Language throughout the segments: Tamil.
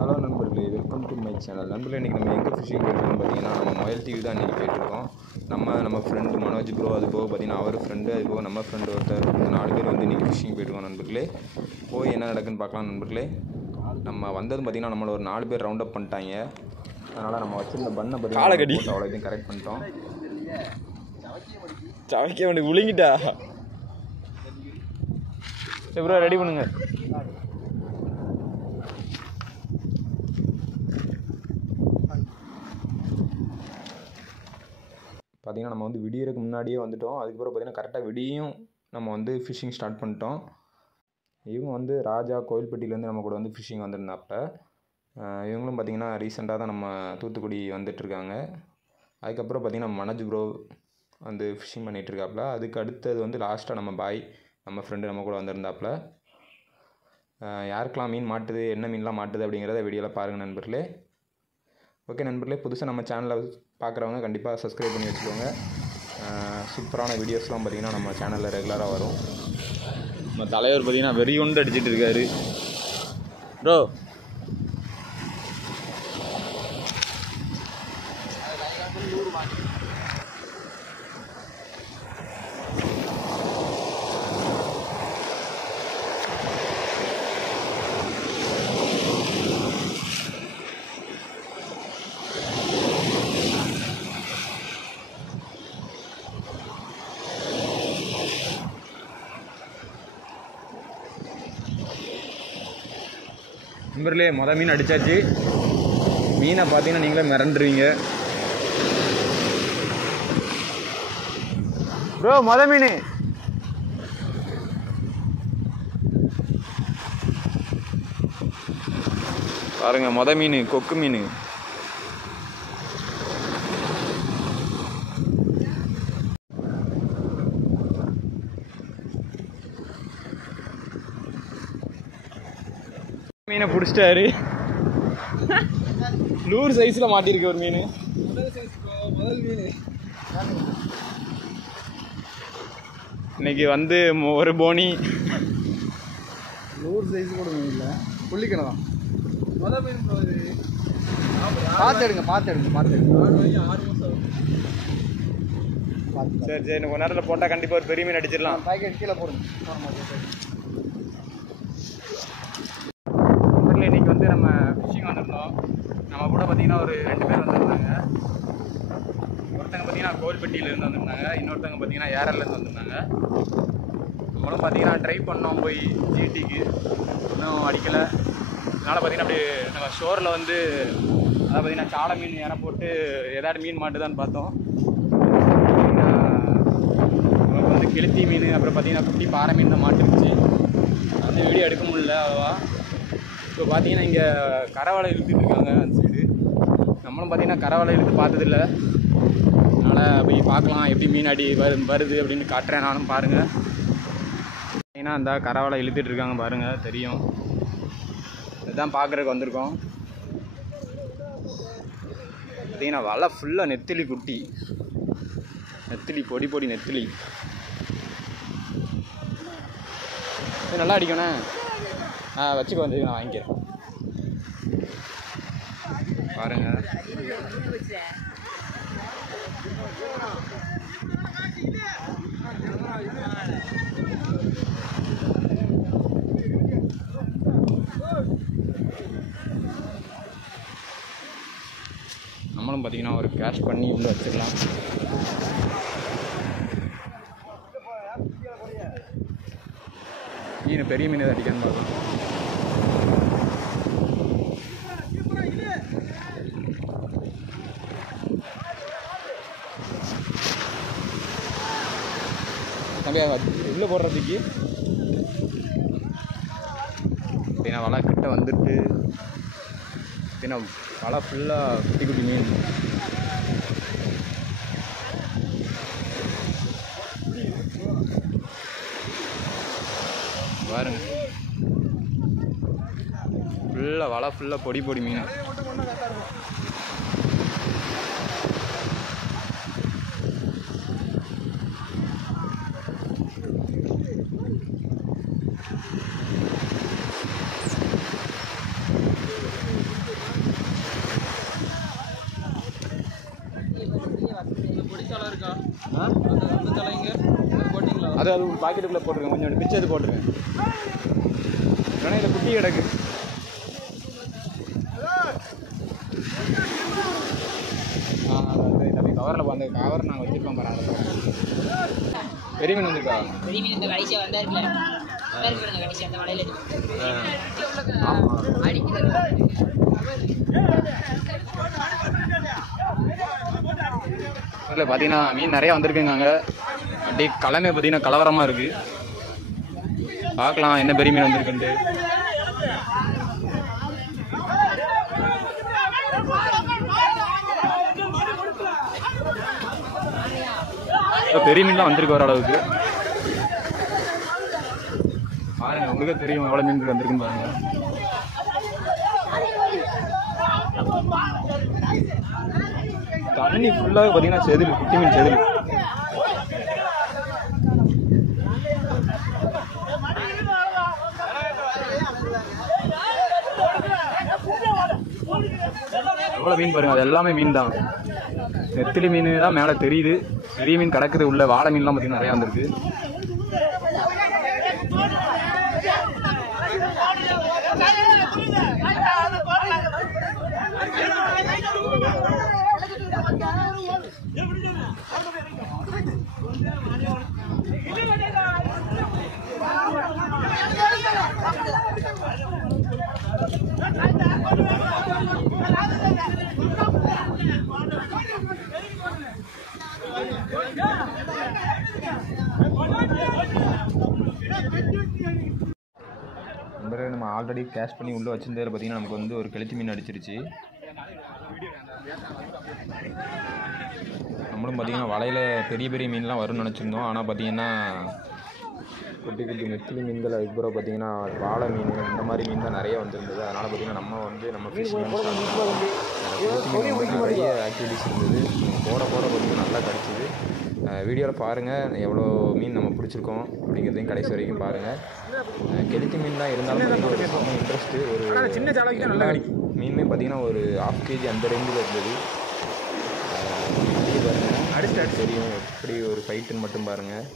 ஹலோ நண்பர்களே, வெல்கம் டு மை சேனல். நண்பர்களே, இன்றைக்கி நம்ம எங்கே ஃபிஷிங் போயிருக்கோம்னு பார்த்தீங்கன்னா நம்ம மொயல் தீவு தான் இன்றைக்கி போயிட்டுருக்கோம். நம்ம ஃப்ரெண்டு மனோஜ் ப்ரோ, அது போக பார்த்தீங்கன்னா அவர் ஃப்ரெண்டு, அது போக நம்ம ஃப்ரெண்டு ஒருத்தர், இந்த 4 பேர் வந்து இன்றைக்கி ஃபிஷிங் போயிட்டுருக்கோம். நண்பர்களே, போய் என்ன நடக்குன்னு பார்க்கலாம். நண்பர்களே, நம்ம வந்ததும் பார்த்தீங்கன்னா நம்மளை ஒரு 4 பேர் ரவுண்ட் அப் பண்ணிட்டாங்க. அதனால் நம்ம வச்சுருந்த பண்ணை பார்த்தீங்கன்னா அவ்வளோ இதையும் கரெக்ட் பண்ணிட்டோம். சவைக்க வேண்டிய விழுங்கிட்டா ப்ரோ, ரெடி பண்ணுங்க. பார்த்திங்கன்னா நம்ம வந்து விடியறதுக்கு முன்னாடியே வந்துவிட்டோம். அதுக்கப்புறம் பார்த்திங்கன்னா கரெக்டாக விடியும் நம்ம வந்து ஃபிஷ்ஷிங் ஸ்டார்ட் பண்ணிட்டோம். இவங்க வந்து ராஜா கோயில்பட்டியிலேருந்து நம்ம கூட வந்து ஃபிஷ்ஷிங் வந்திருந்தாப்புல. இவங்களும் பார்த்திங்கன்னா ரீசெண்டாக தான் நம்ம தூத்துக்குடி வந்துட்டுருக்காங்க. அதுக்கப்புறம் பார்த்திங்கன்னா மனோஜ் ப்ரோ வந்து ஃபிஷ்ஷிங் பண்ணிகிட்ருக்காப்புல. அதுக்கு அடுத்தது வந்து லாஸ்ட்டாக நம்ம பாய், நம்ம ஃப்ரெண்டு நம்ம கூட வந்திருந்தாப்புல. யாருக்கெல்லாம் மீன் மாட்டுது, என்ன மீன்லாம் மாட்டுது அப்படிங்கிறத வீடியோவில் பாருங்கள் நண்பர்களே. ஓகே நண்பர்களே, புதுசாக நம்ம சேனலை பார்க்குறவங்க கண்டிப்பாக சப்ஸ்கிரைப் பண்ணி வச்சுக்கோங்க. சூப்பரான வீடியோஸ்லாம் பார்த்திங்கன்னா நம்ம சேனலில் ரெகுலராக வரும். நம்ம தலைவர் பார்த்திங்கன்னா வெறி ஒன்று அடிச்சிட்டு இருக்காரு ப்ரோ. நண்பர்களே, மீன் அடித்தாச்சு. மீனை பார்த்தீங்கன்னா நீங்களே மிரண்டுருவீங்க ப்ரோ. மீன் பாருங்க, மீன் கொக்கு மீன். மீனை பிடிச்சிட்டாரு. லூர் சைஸில் மாட்டிருக்கு ஒரு மீன். முதல் மீன் இன்னைக்கு வந்து ஒரு போனி. லூர் சைஸ் கூட மீன் இல்லை, புள்ளிக்கிழதான் முதல் மீன். பார்த்து எடுங்க. சரி, இன்னும் கொஞ்ச நேரத்தில் போட்டால் கண்டிப்பாக ஒரு பெரிய மீன் அடிச்சிடலாம். பாக்கெட் கீழே போடுங்க. இன்னைக்கு வந்து நம்ம ஃபிஷிங் வந்திருந்தோம். நம்ம கூட பார்த்தீங்கன்னா ஒரு 2 பேர் வந்திருந்தாங்க. ஒருத்தங்க பார்த்தீங்கன்னா கோயில்பட்டியிலேருந்து வந்திருந்தாங்க, இன்னொருத்தங்க பார்த்தீங்கன்னா ஏரல்லேருந்து வந்திருந்தாங்க. நம்மளும் பார்த்தீங்கன்னா ட்ரை பண்ணோம் போய் ஜிடிக்கு, இன்னும் அடிக்கலை. அதனால் பார்த்தீங்கன்னா அப்படி நம்ம ஷோரில் வந்து அதாவது பார்த்தீங்கன்னா சாலை மீன் இற போட்டு ஏதாவது மீன் மாட்டுதான்னு பார்த்தோம். பார்த்தீங்கன்னா நமக்கு வந்து கெளுத்தி மீன், அப்புறம் பார்த்தீங்கன்னா குட்டி பாறை மீன் தான் மாட்டுருச்சு. அந்த வீடியோ எடுக்க முடியல அவ்வளோவா. இப்போ பார்த்தீங்கன்னா இங்கே கரவலை இழுத்துட்டு இருக்காங்க அந்த சைடு. நம்மளும் பார்த்தீங்கன்னா கரவலை இழுத்து பார்த்ததில்ல. அதனால் போய் பார்க்கலாம் எப்படி மீன் அடி வருது அப்படின்னு காட்டுறேன் நானும். பாருங்கள், பார்த்தீங்கன்னா அந்த கரவலை இழுத்துட்டு இருக்காங்க பாருங்கள், தெரியும். இதுதான் பார்க்குறதுக்கு வந்திருக்கோம். பார்த்தீங்கன்னா வலை ஃபுல்லாக நெத்திலி குட்டி, நெத்திலி பொடி நெத்திலி. இது நல்லா அடிக்கணே. வச்சுக்க வந்து நான் வாங்கிக்கிறேன். பாருங்க, நம்மளும் பார்த்தீங்கன்னா ஒரு கேஷ் பண்ணி உள்ள வச்சுக்கலாம். மீன் பெரிய மீன் அடிக்கணும் பார்க்கலாம். தம்பி உள்ளே போடுறதுக்கு பார்த்தீங்கன்னா வலை கிட்ட வந்துட்டு பார்த்தீங்கன்னா வலை ஃபுல்லாக குட்டி மீன். பாருங்க, ஃபுல்லாக வலை ஃபுல்லாக பொடி மீன். அது ஒரு பாக்கெட்டுக்குள்ளே போட்டிருக்கேன், கொஞ்சம் பிச்சு அது போட்டிருக்கேன். ஏன்னா இதில் குட்டி கிடக்கு. தம்பி கவரில் அந்த கவர் நாங்கள் வச்சுருக்கோம் பாரு. பெரிய மீன் வந்துருக்கா? பெரிய மீன் இந்த கடைசியாக வந்தாருல, கடைசி அந்த மலையில இதில் பார்த்தீங்கன்னா மீன் நிறையா வந்திருக்குங்க. அப்படியே கலமே பார்த்தீங்கன்னா கலவரமாக இருக்குது. பார்க்கலாம் என்ன பெரிய மீன் வந்திருக்குன்ட்டு. பெரிய மீன் தான் வந்திருக்கு ஓரளவுக்கு. பாருங்க, உங்களுக்கே தெரியும் எவ்வளோ மீன் வந்திருக்குன்னு பாருங்க. தண்ணி ஃபுல்லாக பார்த்தீங்கன்னா செதில், குட்டி மீன் செதில். எவ்வளோ மீன் பாருங்க, அது எல்லாமே மீன் தான். நெத்திலி மீன் தான் மேலே தெரியுது, பெரிய மீன் கிடக்குது உள்ள. வாழை மீன்லாம் பார்த்தீங்கன்னா நிறையா வந்திருக்கு. நம்ம ஆல்ரெடி கேஷ் பண்ணி உள்ளே வச்சிருந்ததில் பார்த்தீங்கன்னா நமக்கு வந்து ஒரு கெளுத்தி மீன் அடிச்சிருச்சு. நம்மளும் பார்த்தீங்கன்னா வலையில் பெரிய பெரிய மீன்லாம் வரும்னு நினச்சிருந்தோம். ஆனால் பார்த்தீங்கன்னா குட்டி குட்டி நெத்திலி மீன்கள், அதுக்கப்புறம் பார்த்தீங்கன்னா வாழை மீன், இந்த மாதிரி மீன் தான் நிறைய வந்துருந்தது. அதனால் பார்த்தீங்கன்னா நம்ம ஃபிஷிங் நிறைய ஆக்டிவிட்டிஸ் இருந்தது. போட பார்த்தீங்கன்னா நல்லா கிடச்சிது. வீடியோவில் பாருங்கள் எவ்வளோ மீன் நம்ம பிடிச்சிருக்கோம் அப்படிங்கிறதையும் கடைசி வரைக்கும் பாருங்கள். கெளுத்தி மீன் தான் இருந்தாலும் ஒரு செம்ம இன்ட்ரெஸ்ட்டு. ஒரு சின்ன சாலைக்கு நல்லா மீனுமே பார்த்தீங்கன்னா ஒரு 1/2 kg அந்த ரேஞ்சில் இருந்தது. பாருங்கள் அடிச்சு தெரியும் எப்படி ஒரு ஃபைட்டுன்னு மட்டும் பாருங்கள்.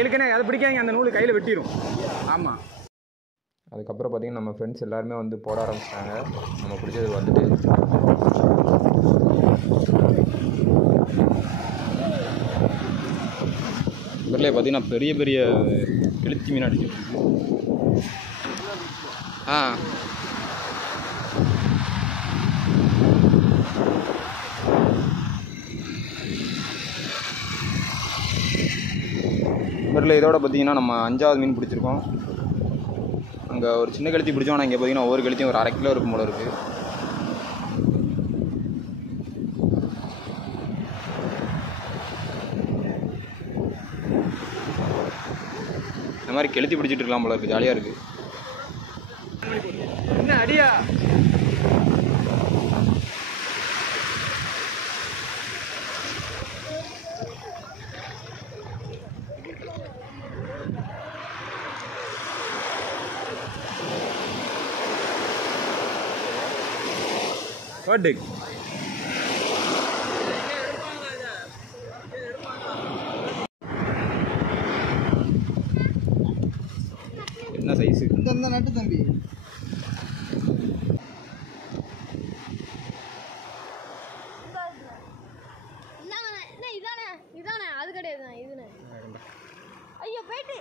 இழுக்கண்ணே, அதை பிடிக்காங்க, அந்த நூல் கையில் வெட்டிடும். ஆமாம். அதுக்கப்புறம் பார்த்திங்கன்னா நம்ம ஃப்ரெண்ட்ஸ் எல்லாருமே வந்து போட ஆரம்பிச்சிட்டாங்க. நம்ம பிடிச்சது வந்துட்டு இதில் பார்த்திங்கன்னா பெரிய பெரிய கெளுத்தி மீன் அடிச்சிருக்கு. இதில் இதோட பார்த்திங்கன்னா நம்ம 5வது மீன் பிடிச்சிருக்கோம். அங்கே ஒரு சின்ன கெளுத்தி பிடிச்சோம். ஆனால் இங்கே பார்த்தீங்கன்னா ஒவ்வொரு கெளுத்தியும் ஒரு 1/2 கிலோ இருக்கும் போல இருக்குது. இந்த மாதிரி கெளுத்தி பிடிச்சிட்டு இருக்கலாம் போல இருக்குது, ஜாலியாக இருக்குது. என்ன அடியா? What? என்ன சைஸ்? இந்த நட்டு தம்பி. இதானே அது கிடையாது, இதுனே. ஐயோ போயிட்டு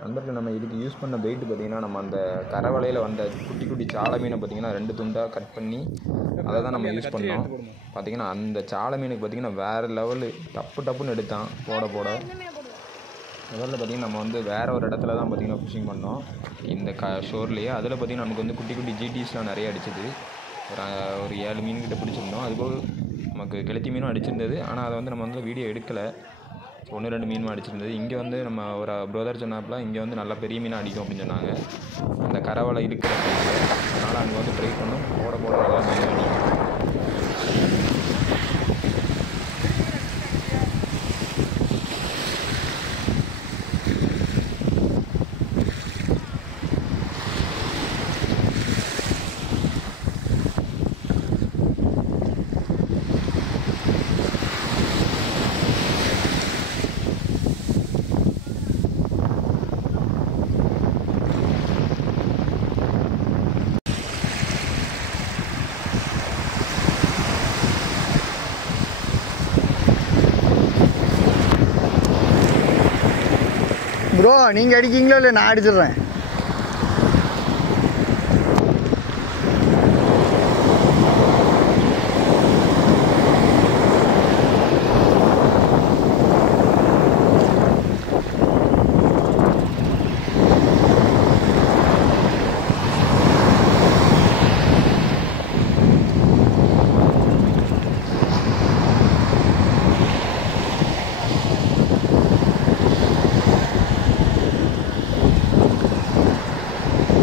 நண்பர்கள், நம்ம இதுக்கு யூஸ் பண்ண பெயிட்டு பார்த்திங்கன்னா நம்ம அந்த கரவலையில் வந்த குட்டி குட்டி சாலை மீனை பார்த்திங்கன்னா 2 துண்டாக கட் பண்ணி அதை தான் நம்ம யூஸ் பண்ணோம். பார்த்திங்கன்னா அந்த சாலை மீனுக்கு பார்த்திங்கன்னா வேறு லெவலு டப்புன்னு எடுத்தான் போட முதல்ல பார்த்திங்கன்னா நம்ம வந்து வேறு ஒரு இடத்துல தான் பார்த்திங்கன்னா ஃபிஷிங் பண்ணோம் இந்த ஷோர்லேயே. அதில் பார்த்திங்கன்னா நமக்கு வந்து குட்டி குட்டி ஜிடிஸ்லாம் நிறைய அடிச்சிது. ஒரு 7 மீன்கிட்ட பிடிச்சிருந்தோம். அதுபோல் நமக்கு கெளுத்தி மீனும் அடிச்சிருந்தது. ஆனால் அதை வந்து நம்ம வந்து வீடியோ எடுக்கலை. 1-2 மீன் அடிச்சிருந்தது. இங்கே வந்து நம்ம ஒரு ப்ரதர் சொன்னாப்பில் இங்கே வந்து நல்லா பெரிய மீனாக அடிக்கும் அப்படின்னு சொன்னாங்க. அந்த கரவலை இருக்கிற சைஸில். அதனால் அங்கே வந்து ட்ரை பண்ணோம். போட நல்லா மீன் அடிக்கும். ப்ரோ நீங்கள் அடிக்கீங்களோ இல்லை நான் அடிச்சிடுறேன்.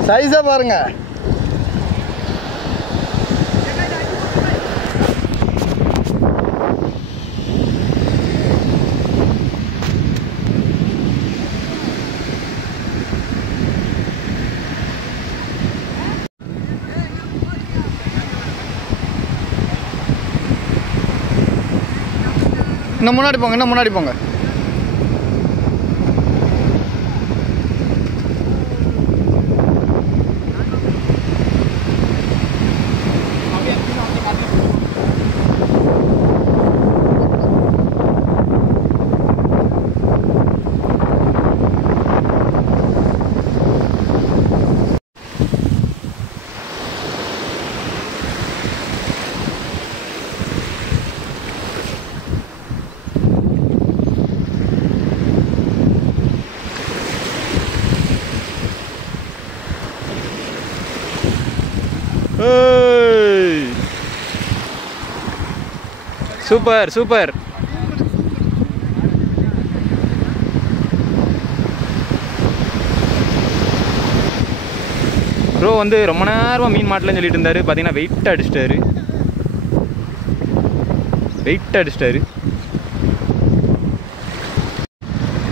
சைஸா பாருங்க. இன்னும் முன்னாடி போங்க, இன்னும் முன்னாடி போங்க. Super super. ப்ரோ வந்து ரொம்ப நேரமாக மீன் மாட்டலன்னு சொல்லிட்டு இருந்தார். பார்த்தீங்கன்னா வெயிட் அடிச்சிட்டாரு.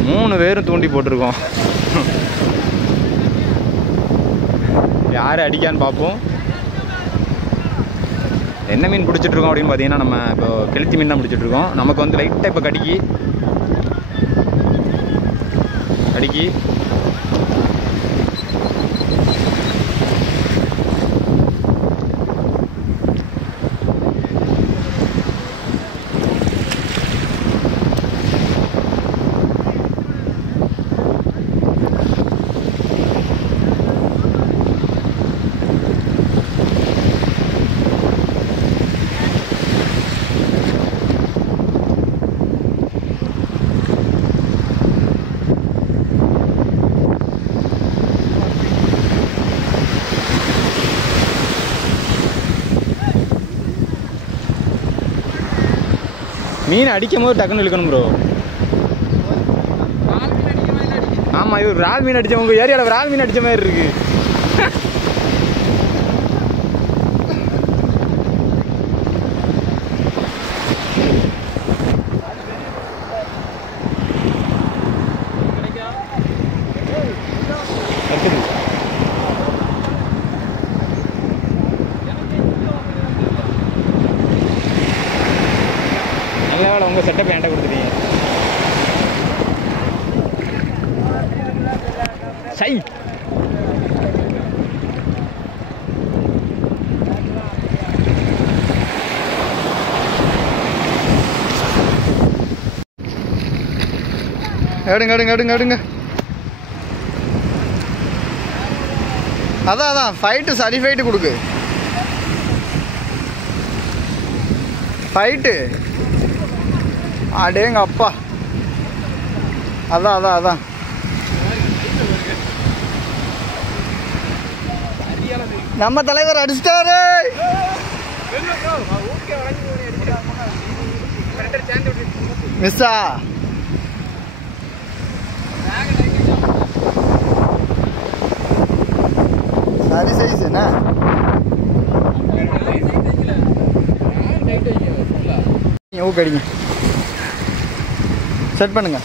3 பேரும் தூண்டி போட்டிருக்கோம். யார் அடிக்கான்னு பார்ப்போம். என்ன மீன் பிடிச்சிட்ருக்கோம் அப்படின்னு பார்த்தீங்கன்னா நம்ம இப்போ கெளுத்தி மீன் தான் பிடிச்சிட்ருக்கோம். நமக்கு வந்து லைட்டாக இப்போ கடிக்கி மீன் அடிக்கும் போது டக்குன்னு இழுக்கணும் ப்ரோ. ஆமாம், இது ஒரு ரால் மீன் அடித்த உங்கள் ஏரியாவில் ரால் மீன் அடித்த மாதிரி இருக்கு. நல்ல உங்கள் செட்டப் என்கிட்ட கொடுத்துட்டீங்க. சை எடுங்க. அதான் ஃபைட்டு சரி ஃபைட்டு கொடுக்கு. ஃபைட்டு அடேங்க அப்பா. அதான் நம்ம தலைவர் அடிச்சிட்டாரு. மிஸ்ஸா சரி சைஸ் என்ன ஊக்கடிங்க. செட் பண்ணுங்க.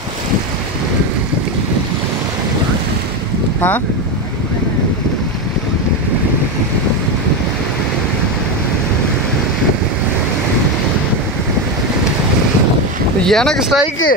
எனக்கு ஸ்ட்ரைக்கு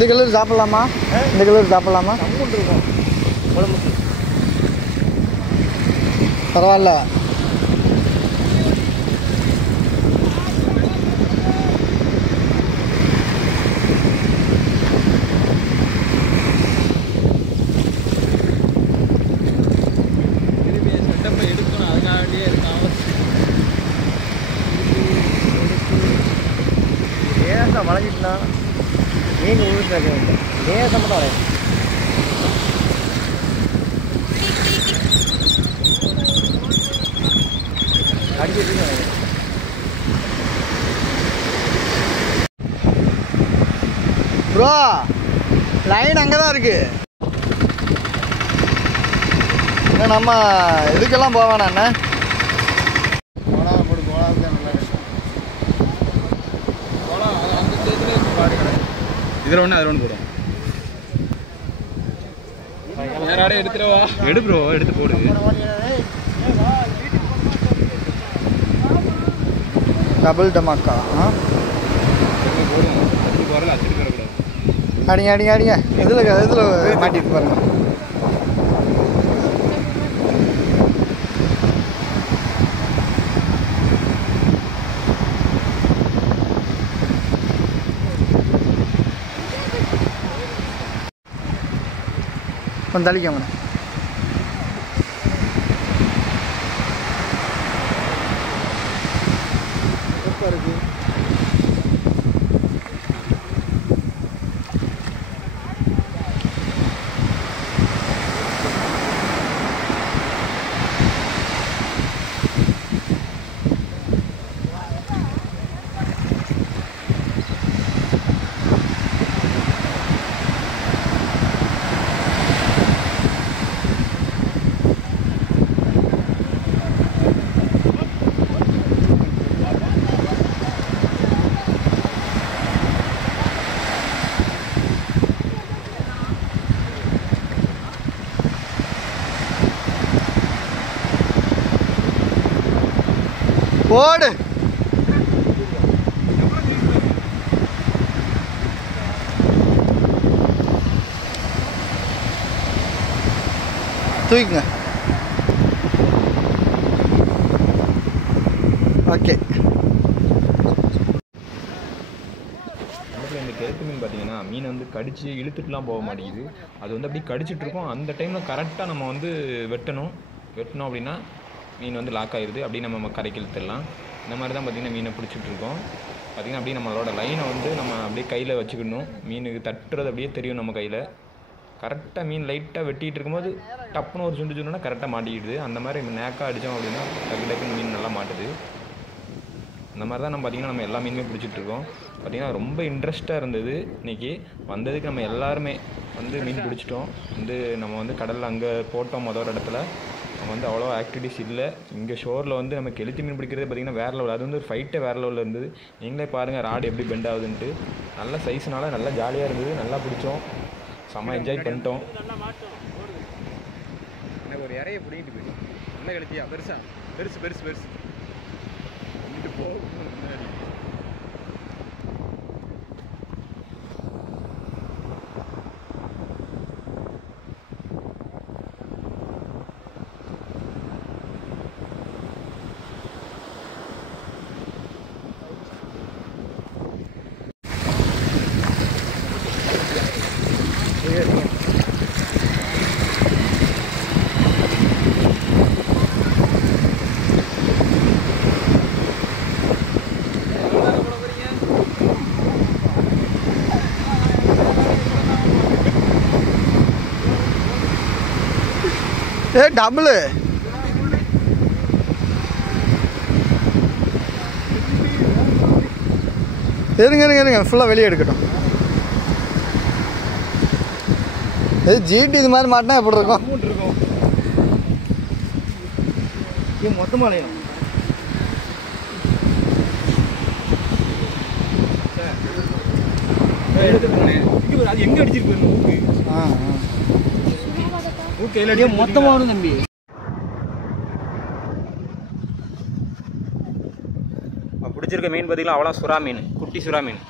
இந்த கலர் சாப்பிட்லாமா? இந்த கலர் சாப்பிட்லாமா? இருக்கும் குழம்புக்கு. பரவாயில்ல. செட்டப்பை எடுக்கணும், அதுக்காண்டியே இருக்காங்க. லேசாக வளைஞ்சிட்டுனா மீன் உழுது லேசாக மட்டும் வளையும். அடிச்சிட்டு ப்ரோ லைன் அங்கே தான் இருக்கு. நம்ம இதுக்கெல்லாம் போக வேணாம். என்ன கோலா போடு, கோலாவுக்கு தான் நல்லா இருக்கு. இதில் ஒன்று அதில் ஒன்று போடும். வேற எடுத்துருவா. எடு ப்ரோ, எடுத்து போடு. டபுள் டமாக்கா. போடும் அப்படி போகிறல அச்சுட்டு வரக்கூடாது. அடிங்க அடிங்க அடிங்க. இதில் மாட்டிட்டு பாருங்க. கொஞ்சம் தள்ளிக்கோங்க. இருக்கு. ஓடு. தூக்குங்க. ஓகே. இந்த கெளுத்தி மீன் பார்த்தீங்கன்னா மீனை வந்து கடிச்சு இழுத்துட்டுலாம் போக மாட்டேங்குது. அது வந்து அப்படியே கடிச்சிட்டு இருக்கோம். அந்த டைமில் கரெக்டாக நம்ம வந்து வெட்டணும் அப்படின்னா மீன் வந்து லாக் ஆகிடுது. அப்படியே நம்ம கரைக்கு இழுத்துடலாம். இந்த மாதிரி தான் பார்த்திங்கன்னா மீனை பிடிச்சிட்ருக்கோம். பார்த்திங்கன்னா அப்படியே நம்மளோட லைனை வந்து நம்ம அப்படியே கையில் வச்சுக்கணும். மீனுக்கு தட்டுறது அப்படியே தெரியும் நம்ம கையில். கரெக்டாக மீன் லைட்டாக வெட்டிகிட்டு இருக்கும்போது டப்புன்னு ஒரு சுண்டு சுண்டுனா கரெக்டாக மாட்டிக்கிடுது. அந்த மாதிரி நேக்காக அடித்தோம் அப்படின்னா டக்கு டக்குன்னு மீன் நல்லா மாட்டுது. அந்த மாதிரி தான் நம்ம பார்த்திங்கன்னா நம்ம எல்லா மீனுமே பிடிச்சிட்ருக்கோம். பார்த்திங்கன்னா ரொம்ப இன்ட்ரெஸ்ட்டாக இருந்தது இன்றைக்கி வந்ததுக்கு. நம்ம எல்லாருமே வந்து மீன் பிடிச்சிட்டோம். வந்து நம்ம வந்து கடலில் அங்கே போட்டோம் மொதல் இடத்துல. நம்ம வந்து அவ்வளோ ஆக்டிவிட்டிஸ் இல்லை. இங்கே ஷோரில் வந்து நம்ம கெளுத்தி மீன் பிடிக்கிறது பார்த்திங்கன்னா வேறு லெவல். அது வந்து ஒரு ஃபைட்டே வேறு லெவலில் இருந்தது. நீங்களே பாருங்கள் ராடு எப்படி பெண்ட் ஆகுதுன்ட்டு. நல்ல சைஸ்னால நல்லா ஜாலியாக இருந்தது. நல்லா பிடிச்சோம். செம்ம என்ஜாய் பண்ணிட்டோம். எனக்கு ஒரு இறையை பிடிக்கிட்டு போயிடும். நல்ல கெளுத்தியா பெருசா பெருசு பெருசு பெருசு பண்ணிட்டு போ. ஏ டபுளு. இருங்க ஃபுல்லாக வெளியே எடுக்கட்டும். இது ஜிடி இது மாதிரி மாட்டினா எப்படி இருக்கும்? இது மொத்தமாக அது எங்கே அடிச்சிருக்கு ஊக்கு? ஊக்கு மொத்தமாக வரும் தம்பி. பிடிச்சிருக்க மீன் பார்த்தீங்களா? அவ்வளோ சுறா மீன், குட்டி சுறா மீன்.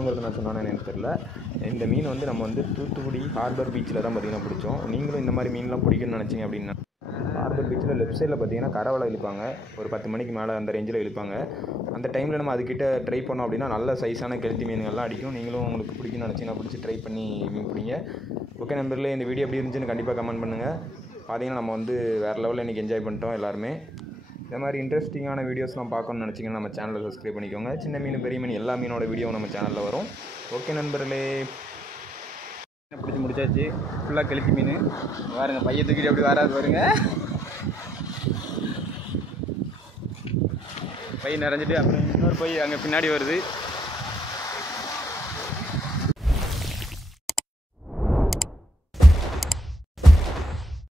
பிடிச்சோங்கிறது நான் சொன்னானே எனக்கு தெரியல. இந்த மீன் வந்து நம்ம வந்து தூத்துக்குடி ஹார்பர் பீச்சில் தான் பார்த்திங்கன்னா பிடிச்சோம். நீங்களும் இந்த மாதிரி மீன்லாம் பிடிக்கணும்னு நினச்சிங்க அப்படின்னா ஹார்பர் பீச்சில் லெஃப்ட் சைடில் பார்த்தீங்கன்னா கரவலை இழுப்பாங்க. ஒரு 10 மணிக்கு மேலே அந்த ரேஞ்சில் இழுப்பாங்க. அந்த டைமில் நம்ம அதுக்கிட்ட ட்ரை பண்ணோம் அப்படின்னா நல்ல சைஸான கெளுத்தி மீன்கள்லாம் அடிக்கும். நீங்களும் உங்களுக்கு பிடிக்கும்னு நினச்சிங்கன்னா பிடிச்சி ட்ரை பண்ணி மீன் பிடிங்க. ஓகே நண்பர்களே, இந்த வீடியோ எப்படி இருந்துச்சுன்னு கண்டிப்பாக கமெண்ட் பண்ணுங்கள். பார்த்தீங்கன்னா நம்ம வந்து வேறு லெவலில் இன்றைக்கி என்ஜாய் பண்ணிட்டோம் எல்லாருமே. இந்த மாதிரி இன்ட்ரெஸ்டிங்கான வீடியோஸ்லாம் பார்க்கணும்னு நினச்சிங்கன்னா நம்ம சேனலை சப்ஸ்கிரைப் பண்ணிக்கோங்க. சின்ன மீன் பெரிய மீன் எல்லா மீனோட வீடியோ நம்ம சேனலில் வரும். ஓகே நண்பர்களே, பிடிச்சி முடிச்சாச்சு. ஃபுல்லாக கெளுத்தி மீன் பாருங்க, பைய தூக்கிட்டு அப்படி வராது பாருங்க. பை நிறைஞ்சிட்டு அப்புறம் இன்னொரு பை அங்கே பின்னாடி வருது.